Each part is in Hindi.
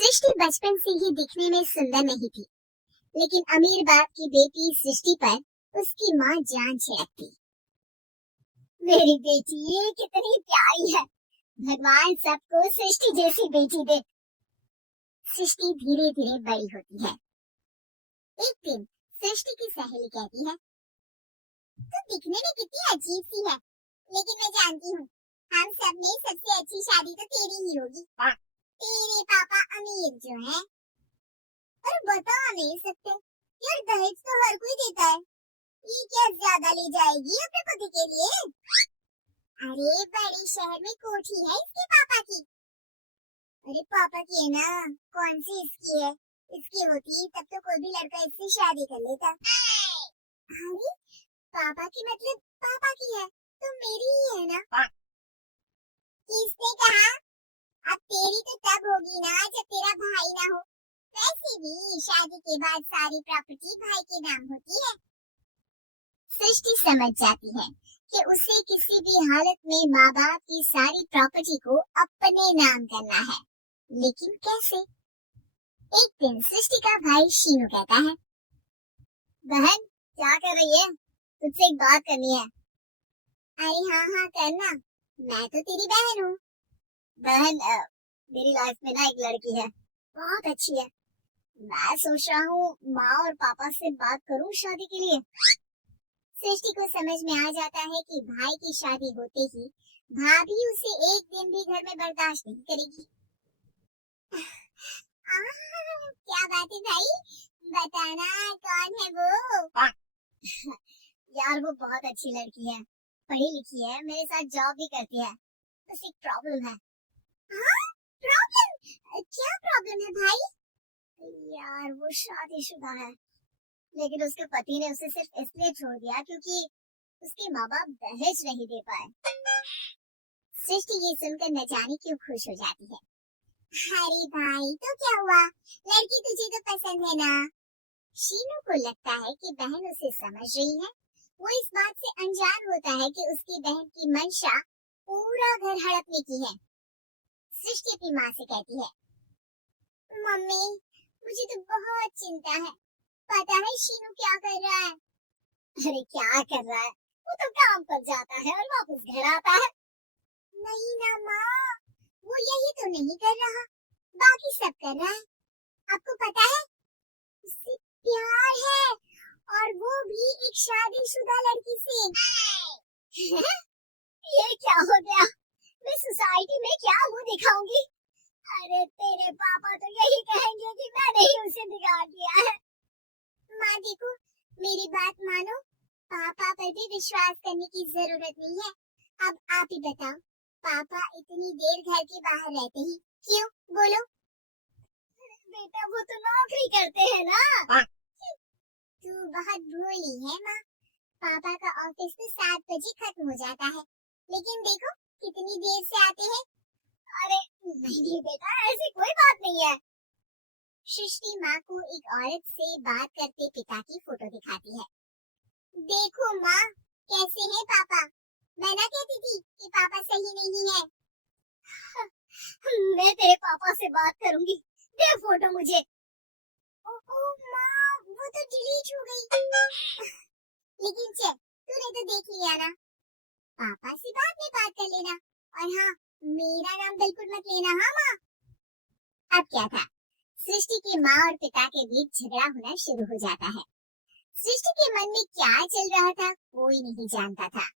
सृष्टि बचपन से ही दिखने में सुंदर नहीं थी, लेकिन अमीर बाप की बेटी सृष्टि पर उसकी माँ जान छिड़कती। मेरी बेटी ये कितनी प्यारी है, भगवान सबको सृष्टि जैसी बेटी दे। सृष्टि धीरे धीरे बड़ी होती है। एक दिन सृष्टि की सहेली कहती है, तू दिखने में कितनी अजीब सी है, लेकिन मैं जानती हूँ हम सब में सबसे अच्छी शादी तो तेरी ही होगी। तेरे पापा अमीर जो हैं, और बता नहीं सकते यार, दहेज तो हर कोई देता है, ये क्या ज्यादा ले जाएगी अपने पति के लिए? अरे बड़े शहर में कोठी है इसके पापा की। अरे पापा की है ना, कौन सी इसकी है? इसकी होती तब तो कोई भी लड़का इससे शादी कर लेता। अरे पापा की मतलब पापा की है तो मेरी ही है ना? किसने कहा? अब तेरी तो तब होगी ना जब तेरा भाई ना हो। वैसे भी शादी के बाद सारी प्रॉपर्टी भाई के नाम होती है। सृष्टि समझ जाती है कि उसे किसी भी हालत में माँ बाप की सारी प्रॉपर्टी को अपने नाम करना है, लेकिन कैसे? एक दिन सृष्टि का भाई शीनू कहता है, बहन क्या कर रही है? तुझसे एक बात करनी है। अरे हाँ हाँ करना, मैं तो तेरी बहन हूँ। बहन मेरी लाइफ में ना एक लड़की है, बहुत अच्छी है। मैं सोच रहा हूँ माँ और पापा से बात करूँ शादी के लिए। सृष्टि को समझ में आ जाता है कि भाई की शादी होते ही भाभी उसे एक दिन भी घर में बर्दाश्त नहीं करेगी। क्या बात है भाई, बताना कौन है वो? यार वो बहुत अच्छी लड़की है, पढ़ी लिखी है, मेरे साथ जॉब भी करती है, बस एक प्रॉब्लम है। प्रॉब्लम? क्या प्रॉब्लम है भाई? यार वो शादीशुदा है, लेकिन उसके पति ने उसे सिर्फ इसलिए छोड़ दिया क्योंकि उसके माँ बाप दहेज नहीं दे पाए। सृष्टि ये सुनकर न जाने क्यों खुश हो जाती है। अरे भाई तो क्या हुआ, लड़की तुझे तो पसंद है ना? शीनू को लगता है कि बहन उसे समझ रही है। वो इस बात से अनजान होता है कि उसकी बहन की मंशा पूरा घर हड़पने की है। सृष्टि अपनी माँ से कहती है, मम्मी मुझे तो बहुत चिंता है, पता है शीनू क्या कर रहा है? अरे क्या कर रहा है, वो तो काम पर जाता है और वापस घर आता है। नहीं ना माँ, वो यही तो नहीं कर रहा, बाकी सब कर रहा है। आपको पता है उससे प्यार है, और वो भी एक शादीशुदा लड़की से। ये क्या हो गया, मैं सोसाइटी में क्या मुंह दिखाऊंगी? अरे तेरे पापा तो यही कहेंगे कि मैंने ही उसे बिगाड़ दिया है। माँ देखो मेरी बात मानो, पापा पर भी विश्वास करने की जरूरत नहीं है। अब आप ही बताओ, पापा इतनी देर घर के बाहर रहते ही क्यों? बोलो। बेटा वो तो नौकरी करते हैं ना। तू बहुत भोली है माँ, पापा का ऑफिस तो 7 बजे खत्म हो जाता है, लेकिन देखो कितनी देर से आते हैं। अरे नहीं बेटा ऐसी कोई बात नहीं है। सृष्टि माँ को एक औरत से बात करते पिता की फोटो दिखाती है। देखो माँ कैसे हैं पापा, मैं ना कहती थी कि पापा सही नहीं है। मैं तेरे पापा से बात करूंगी, दे फोटो मुझे। ओ माँ वो तो डिलीट हो गई। लेकिन चल तूने तो देख लिया ना, पापा से बाद में बात कर लेना, और हाँ मेरा नाम बिल्कुल मत लेना। हाँ माँ। अब क्या था, सृष्टि के माँ और पिता के बीच झगड़ा होना शुरू हो जाता है। सृष्टि के मन में क्या चल रहा था कोई नहीं जानता था।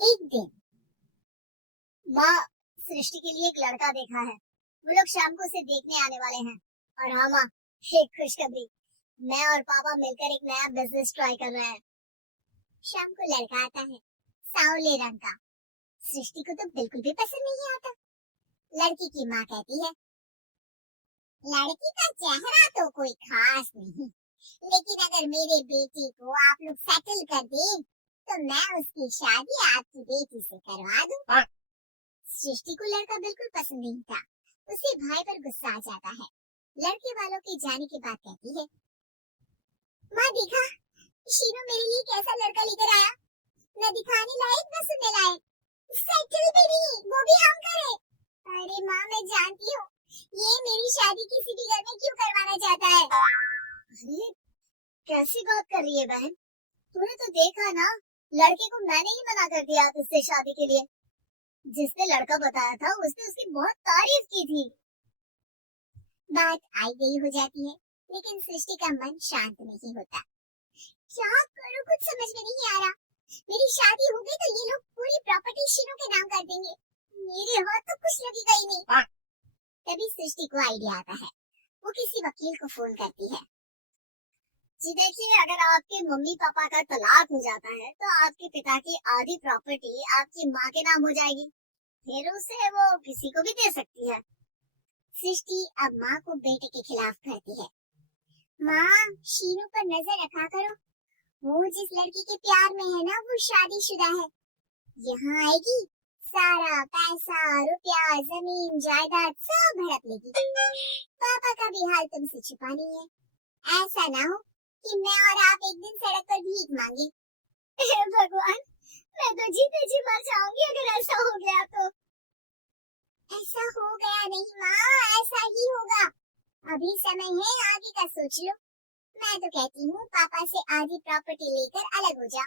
एक दिन माँ सृष्टि के लिए एक लड़का देखा है, वो लोग शाम को उसे देखने आने वाले हैं। और हाँ माँ एक खुशखबरी, मैं और पापा मिलकर एक नया बिजनेस ट्राई कर रहे हैं। शाम को लड़का आता है, सांवले रंग का। सृष्टि को तो बिल्कुल भी पसंद नहीं आता। लड़की की माँ कहती है, लड़की का चेहरा तो कोई खास नहीं, लेकिन अगर मेरे बेटे को आप लोग सेटल कर दें तो मैं उसकी शादी आपकी बेटी से करवा दूं। सृष्टि को लड़का बिल्कुल पसंद नहीं था, उसे भाई पर गुस्सा आ जाता है। लड़के वालों के जाने के बाद कहती है, माँ देखा शीनू मेरे लिए कैसा लड़का लेकर आया, न दिखाने लायक न सुनने लायक, सेटल भी नहीं, वो भी हम करे। अरे माँ मैं जानती हूँ ये मेरी शादी किसी भी घर में क्यों करवाना चाहता है? अरे कैसी बात कर रही है बहन, तूने तो देखा ना, लड़के को मैंने ही मना कर दिया तुझसे शादी के लिए। जिसने लड़का बताया था उसने उसकी बहुत तारीफ की थी। बात आई गई हो जाती है, लेकिन सृष्टि का मन शांत नहीं होता। क्या करूं, कुछ समझ में नहीं आ रहा। मेरी शादी हो गई तो ये लोग पूरी प्रॉपर्टी शीनू के नाम कर देंगे, मेरे हाथ तो कुछ लगेगा ही नहीं। तभी सृष्टि को आइडिया आता है, वो किसी वकील को फोन करती है। जी देखिए, अगर आपके मम्मी पापा का तलाक हो जाता है तो आपके पिता की आधी प्रॉपर्टी आपकी माँ के नाम हो जाएगी, फिर उसे वो किसी को भी दे सकती है। सृष्टि अब माँ को बेटे के खिलाफ करती है। माँ, शीनू पर नजर रखा करो, वो जिस लड़की के प्यार में है ना वो शादीशुदा है। यहाँ आएगी, सारा पैसा रुपया जमीन जायदाद सब हड़प लेगी। पापा का भी हाल तुमसे छुपा नहीं है, ऐसा ना हो कि मैं और आप एक दिन सड़क पर भीख मांगे। भगवान, मैं तो जीते जी मर जाऊंगी अगर ऐसा हो गया तो। ऐसा हो गया नहीं माँ, ऐसा ही होगा। अभी समय है, आगे का सोच लो। मैं तो कहती हूँ पापा से आधी प्रॉपर्टी लेकर अलग हो जा।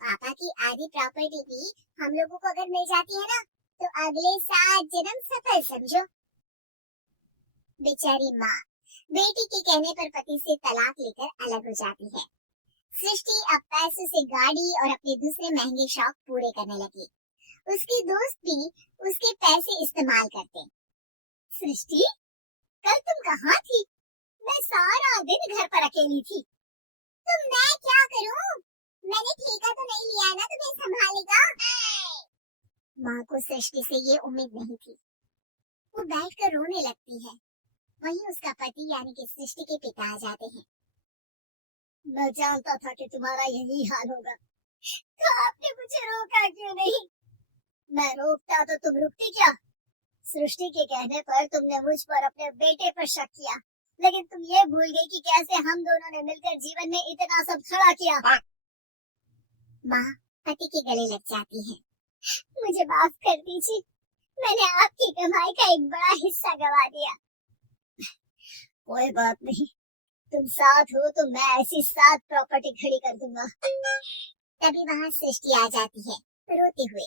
पापा की आधी प्रॉपर्टी भी हम लोगों को अगर मिल जाती है ना तो अगले 7 जन्म सफल समझो। बेचारी माँ बेटी के कहने पर पति से तलाक लेकर अलग हो जाती है। सृष्टि अब पैसों से गाड़ी और अपने दूसरे महंगे शौक पूरे करने लगी। उसके दोस्त भी उसके पैसे इस्तेमाल करते। सृष्टि, कल तुम कहाँ थी? मैं सारा दिन घर पर अकेली थी। तो मैं क्या करूं? मैंने ठेका तो नहीं लिया ना तुम्हें संभालेगा। माँ को सृष्टि से ये उम्मीद नहीं थी। वो बैठकर रोने लगती है। वहीं उसका पति यानी कि सृष्टि के पिता आ जाते हैं। मैं जानता था कि तुम्हारा यही हाल होगा, तो आपने मुझे रोका क्यों नहीं? मैं रोकता तो तुम रुकती क्या? सृष्टि के कहने पर तुमने मुझ पर अपने बेटे पर शक किया, लेकिन तुम ये भूल गई कि कैसे हम दोनों ने मिलकर जीवन में इतना सब खड़ा किया। माँ पति के गले लग जाती है। मुझे माफ कर दीजिए, मैंने आपकी कमाई का एक बड़ा हिस्सा गवा दिया। कोई बात नहीं, तुम साथ हो तो मैं ऐसी 7 प्रॉपर्टी खड़ी कर दूंगा। तभी वहाँ सृष्टि आ जाती है रोते हुए।